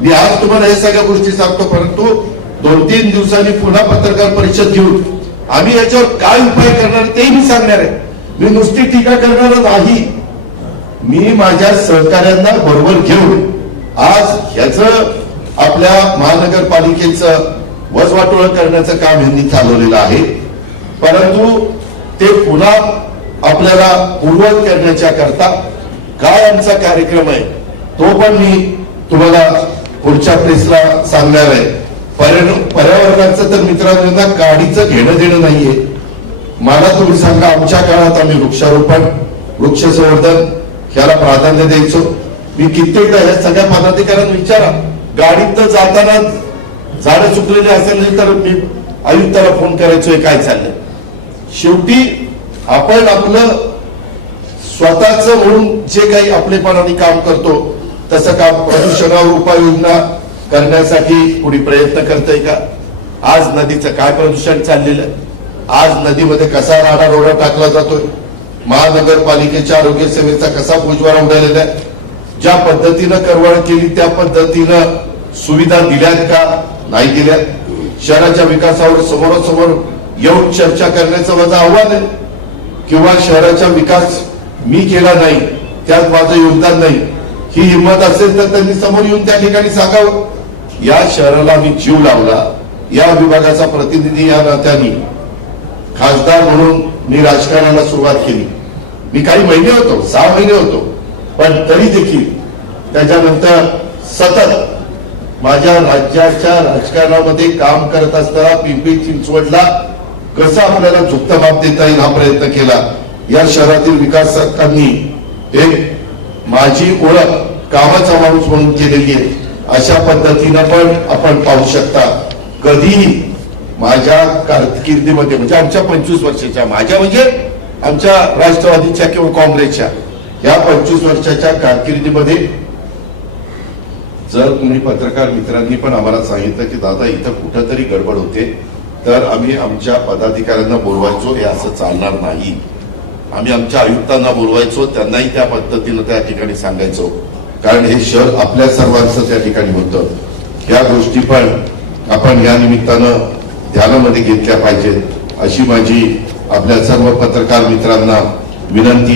मी आज तुम्हाला हे सगळ्या गोष्टी सांगतो, परंतु 2-3 दिवसांनी पुन्हा पत्रकार परिषद घेऊन आम्ही याच्यावर काय उपाय करणार ते मी सांगणार आहे. मी नुसती टीका करणार नाही, मी माझ्या सहकाऱ्यांना बरोबर घेऊन आज ह्याचं आपल्या महानगरपालिकेचं वजवाटोळ करण्याचं काम यांनी चालवलेलं आहे. परंतु ते पुन्हा आपल्याला पूर्ववत करण्याच्या करता काय आमचा कार्यक्रम आहे तो पण मी तुम्हाला पुढच्या प्रेसला सांगणार आहे. पर्यावरणाचं तर मित्रांनो गाडीचं घेणं देणं नाहीये. मला तुम्ही सांगा, आमच्या काळात आम्ही वृक्षारोपण वृक्ष संवर्धन ह्याला प्राधान्य द्यायचो. मी कित्येकदा या सगळ्या पदाधिकाऱ्यांना विचारा, गाडीत जाताना झाडं चुकलेली असेल तर मी आयुक्ताला फोन करायचोय काय चाललंय. शेवटी आपण आपलं स्वतःच म्हणून जे काही आपलेपणाने काम करतो तसं काम प्रदूषणावर उपाययोजना करण्यासाठी कुणी प्रयत्न करतय का? आज नदीचं काय प्रदूषण चाललेलं आहे, आज नदीमध्ये कसा राडारोडा टाकला जातोय, महानगरपालिकेच्या आरोग्य सेवेचा कसा बोजवारा उडालेला आहे, ज्या पद्धतीनं करवड केली त्या पद्धतीनं सुविधा दिल्यात का नाही दिल्यात, शहराच्या विकासावर समोरासमोर येऊन चर्चा करण्याचं माझं आव्हान आहे. किंवा शहराचा विकास मी केला नाही त्यात माझं योगदान नाही ही हिंमत असेल तर त्यांनी समोर येऊन त्या ठिकाणी सांगावं. या शहराला मी जीव लावला, या विभागाचा प्रतिनिधी या नात्याने खासदार म्हणून मी राजकारणाला सुरुवात केली. मी काही महिने होतो, 6 महिने होतो, पण तरी देखील त्याच्यानंतर सतत माझ्या राज्याच्या राजकारणामध्ये काम करत असताना पिंपरी चिंचवडला कसं आपल्याला झुकतं माप देता येईल हा प्रयत्न केला. या शहरातील विकासकांनी एक माझी ओळख कामाचा माणूस म्हणून केलेली आहे. अशा पद्धतीनं पण आपण पाहू शकता. कधीही माझ्या कारकिर्दीमध्ये म्हणजे आमच्या 25 वर्षाच्या, माझ्या म्हणजे आमच्या राष्ट्रवादीच्या किंवा काँग्रेसच्या या 25 वर्षाच्या कारकिर्दीमध्ये जर तुम्ही पत्रकार मित्रांनी पण आम्हाला सांगितलं की दादा इथं कुठंतरी गडबड होते तर आम्ही आमच्या पदाधिकाऱ्यांना बोलवायचो, हे असं चालणार नाही. आम्ही आमच्या आयुक्तांना बोलवायचो, त्यांनाही त्या पद्धतीनं त्या ठिकाणी सांगायचो, कारण हे शहर आपल्या सर्वांचं त्या ठिकाणी होतं. या गोष्टी पण आपण या निमित्तानं ध्यानामध्ये घेतल्या पाहिजेत अशी माझी आपल्या सर्व पत्रकार मित्रांना विनंती आहे.